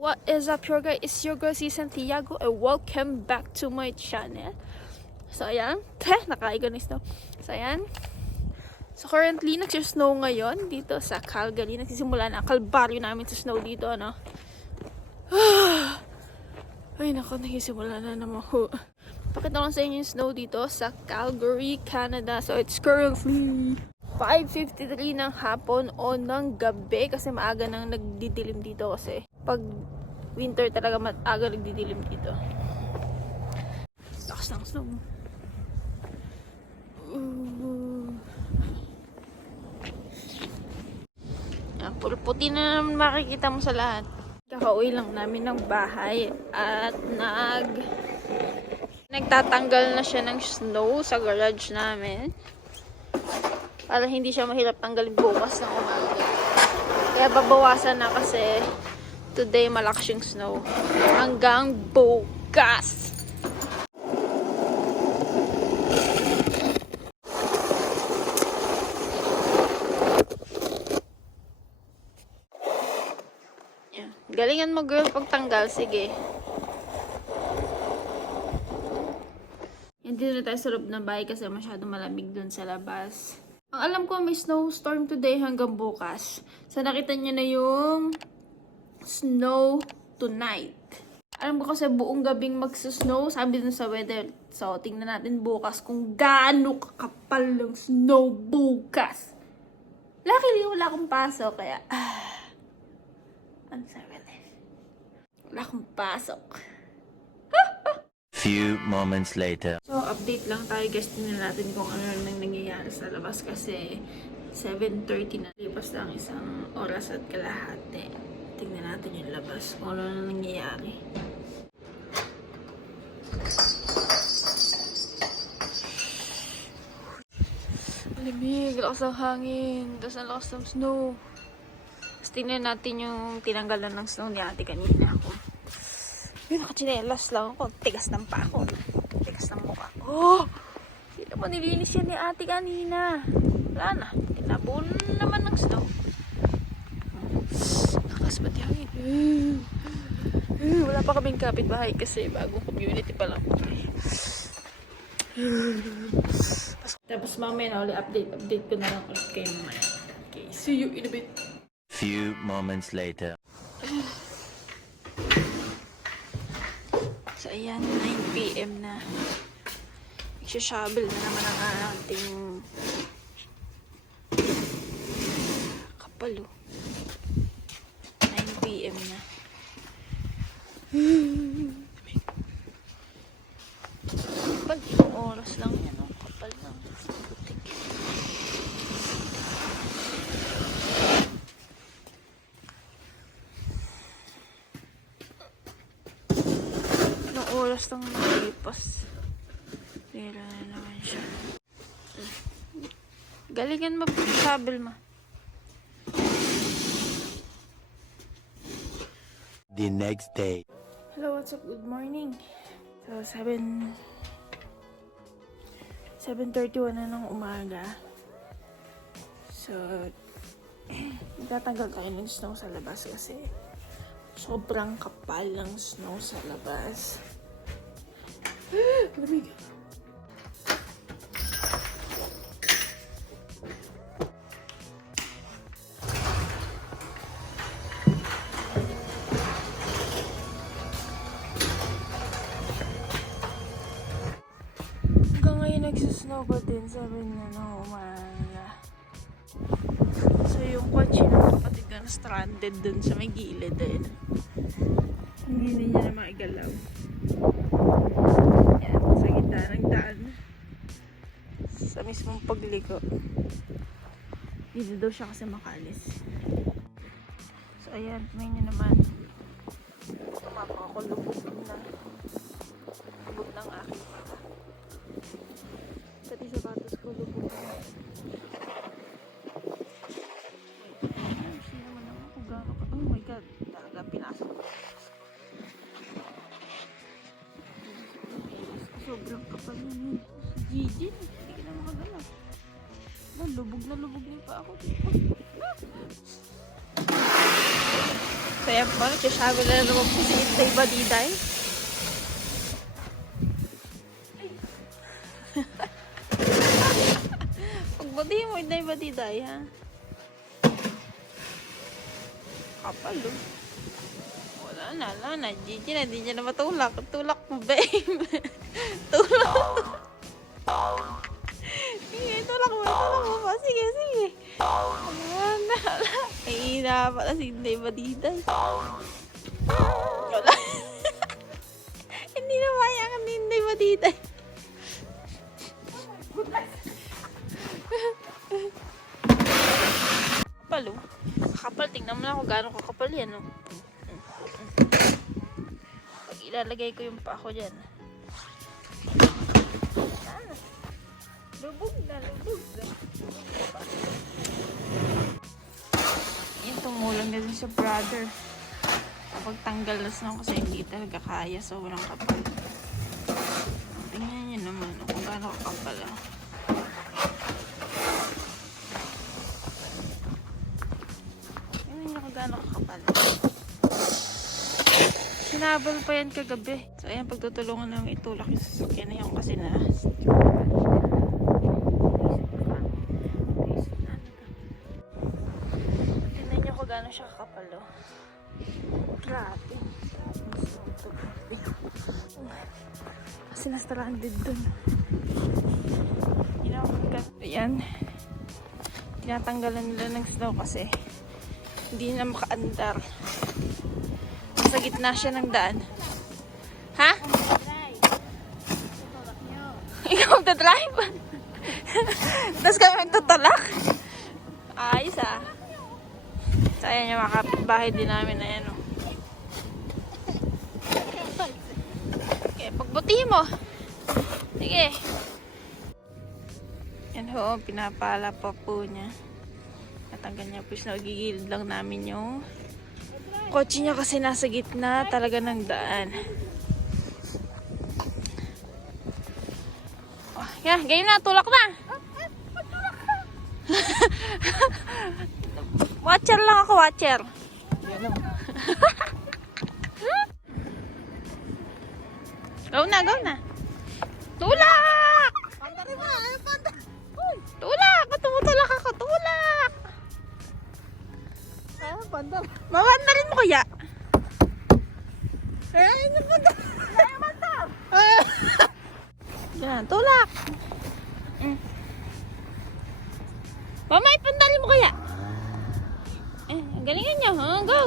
What is up, your guys? It's your girl Cee Santiago and welcome back to my channel. So ayan, nakaigo na snow. So ayan. So currently nagsisnow ngayon dito sa Calgary. Nagsisimula na ang kalbaryo namin sa snow dito, ano. Ay nako, nagsisimula na naman ho. Pakita ko lang sa inyo yung snow dito sa Calgary, Canada. So it's currently 5:53 ng hapon o ng gabi kasi maaga nang nagdidilim dito kasi pag winter talaga maaga nagdidilim dito. Lakas ng snow. Puro puti na naman makikita mo sa lahat. Kakauwi lang namin ng bahay at nagtatanggal na siya ng snow sa garage namin. Para hindi siya mahirap tanggalin bukas ng umaga. Kaya babawasan na kasi today malakas yung snow. Hanggang bukas! Yan. Galingan mo girl pagtanggal. Sige. Hindi na tayo sa loob ng bahay kasi masyado malamig dun sa labas. Ang alam ko may snowstorm today hanggang bukas. So nakita niyo na yung snow tonight. Alam ko kasi buong gabing magsusnow, sabi dun sa weather. So tingnan natin bukas kung gaano kakapal ng snow bukas. Luckily wala akong pasok kaya ang sarili. Wala akong pasok. Few moments later. So, update lang tayo guys. Tingnan natin kung ano nang nangyayari sa labas kasi 7:30 na. Lipas lang isang oras at kalahati. Tingnan natin yung labas kung ano nang nangyayari. Malamig, lakas ng hangin. Tapos ang lakas ng snow. Tapos tingnan natin yung tinanggalan ng snow ni ate kanina ako. Yun, nakachinelas lang ako. Tigas ng pa ako. Tigas ng mukha. Oh! Hindi naman nilinis yan ni ate kanina. Wala na. Tinabon naman ng snow. Nakas ba't yung wala pa kaming kapitbahay kasi bagong community pa lang. Tapos mamaya na ulit update ko na lang ulit kayo mamaya. Okay, see you in a bit. Few moments later. So, ayan, 9 PM na. Nagsha-shovel na naman ang ating kapalo. 9 PM na. Kapal, ilang oras lang yan. Oh. Kapal lang. Putik. Oras lang nakalipas. Pero na naman siya. Galingan mo sabel ma. The next day. Hello, what's up? Good morning. So, 7:31 na ng umaga. So, tatanggal tayo ng snow sa labas kasi sobrang kapal ng snow sa labas. Lamig. Hanggang ngayon nagsusnow pa din, sabi na umaga. So yung kotse ng kapatid ko na stranded dun sa may gilid din. Hindi niya na maigalaw. Yan, sa gitna ng daan. Sa mismong pagligo. Hindi daw siya kasi makalis. So ayan, may niya naman. Tumapa ako lubog ng aking mata. Pati sapatos ko lubog na. Sino naman naman kung gano'n ka. Oh my god, talaga pinasok. Sobrang kapal na yun. Si Gigi, hindi ka na makagalaw. Lubog na pa ako dito. So Kaya po, nagsasabi na naman po si Itay Badiday. Pagbati mo, Itay Badiday, ha? Kapal, oh. Wala na. Gigi na, di na matulak. Tulak mo, babe. Tulak. Sige, tulak mo pa. Sige. Wala. Ay, ina pala si Itay Badiday. Wala. Hindi na mayakan ni Itay Badiday. Kapal, oh. Kapal, tingnan mo na kung gaano kakapal yan, oh. Pag ilalagay ko yung pako dyan. Lubog na. Yan, tumulang na din sa brother. Kapag tanggal na snow kasi hindi talaga kaya, so walang kapal. Tingnan nyo naman kung gaano kakapal, ah. Gaano kakapal. Sinabal pa yan kagabi. So ayan, pagtutulungan namin itulak yung sasakyan na yan kasi na tignan nyo kung gaano siya kakapal, oh. Grabe. Kasi na-stranded dun. Ayan, tinatanggalan nila ng snow kasi hindi na makaandar. Nasa gitna siya ng daan. Ha? Ikaw magdadrive? Tapos kami magtutulak? Ayos, ah. So, ayan yung mga kapitbahay din namin na yan, oh. Okay, pagbuti mo. Sige. Yan ho, pinapala pa po niya. Natanggal niya po siya. Nagigilid lang namin yung kotse niya kasi nasa gitna talaga ng daan. Oh, yan, ganyan na. Tulak na. Watcher lang ako, watcher. Go na. Tulak! Tulak! Tumutulak ako. Tulak! Mamandarin mo kaya? Ayun yung pandar. Yan, tulak. Mama, ipandarin mo kaya? Ang galingan niyo, ha? Go.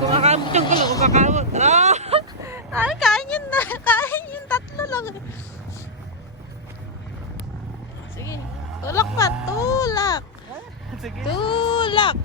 Kumakabot yung gulo, kumakabot. Ay, kain yun na. Kain yun, tatlo lang. Sige, tulak pa, tulak. Tulak.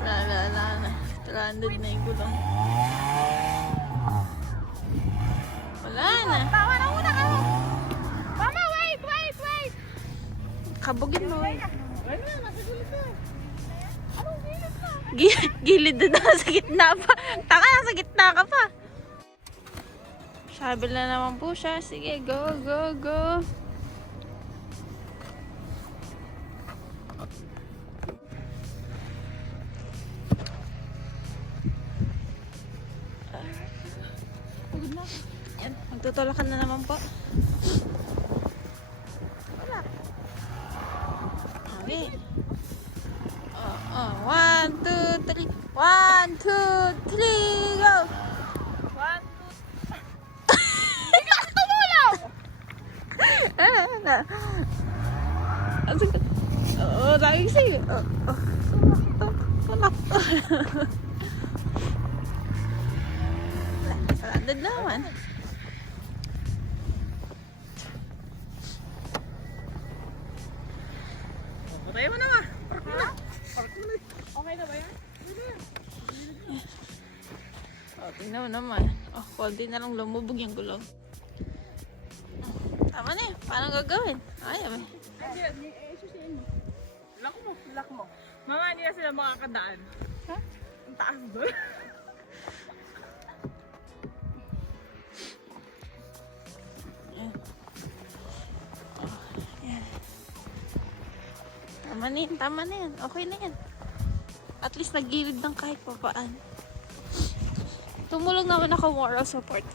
Wala na. Stranded na yung gulong. Wala na. Tawa na una ka. Mama, wait. Kabugin mo. Wala na, nasa gilid na. Anong gilid na? Gilid na, nasa gitna pa. Taka, nasa gitna ka pa. Sabi na naman po siya. Sige, go. Yan, magtutulakan na naman po. Wala. Okay. 1, 2, 3. 1, 2, 3, go! 1, 2, 3. Hindi ka tumulaw! Oo, laging sige. Tulak. Sarandad naman. Patay mo na nga. Park mo na. Okay na ba yan? Tingnan mo naman. Konti na lang lumubog yung gulong. Tama na eh. Paano gagawin? Ayaw eh. Susiin mo. Lock mo. Mama, hindi na sila makakadaan. Ha? Ang taas doon. Tama na yan. Okay na yan. At least nagilid ng kahit papaan. Tumulong naman ako moral support.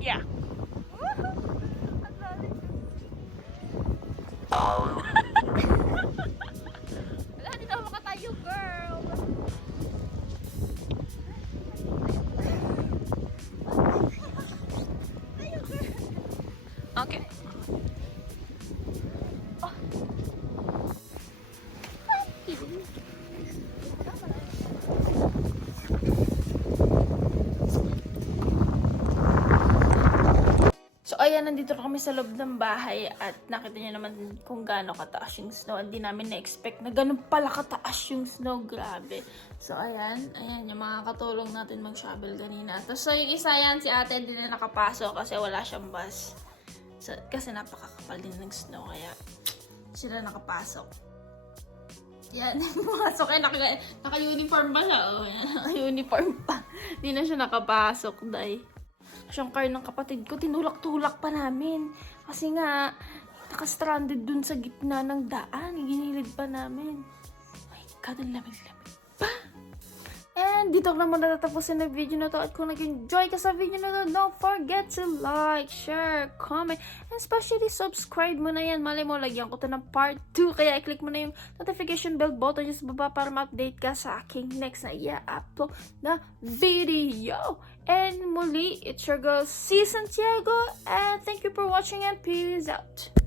Yeah. Wala, hindi na makatayo, girl. Okay. So, ayan, nandito na kami sa loob ng bahay at nakita niyo naman kung gaano kataas yung snow. Hindi namin na-expect na ganun pala kataas yung snow. Grabe. So, ayan, yung mga katulong natin mag-shovel kanina. Tapos, so, yung isa yan, si ate, hindi na nakapasok kasi wala siyang bus. So, kasi napakakapal din ng snow, kaya sila nakapasok. Yan, pumasok eh, naka-uniform pa siya. Oh, yan, naka-uniform pa. Hindi na siya nakapasok, day. Siyang car ng kapatid ko, tinulak-tulak pa namin. Kasi nga, naka-stranded dun sa gitna ng daan. Ginilid pa namin. Oh my God, ang lamig-lamig pa. And dito ko na muna tatapusin na video na to. At kung nag-enjoy ka sa video na to, don't forget to like, share, comment, and especially subscribe mo na yan. Malay mo, lagyan ko to ng part 2. Kaya i-click mo na yung notification bell button dyan sa baba para ma-update ka sa aking next na i-upload na video. And muli, it's your girl, Cee Santiago. And thank you for watching and peace out.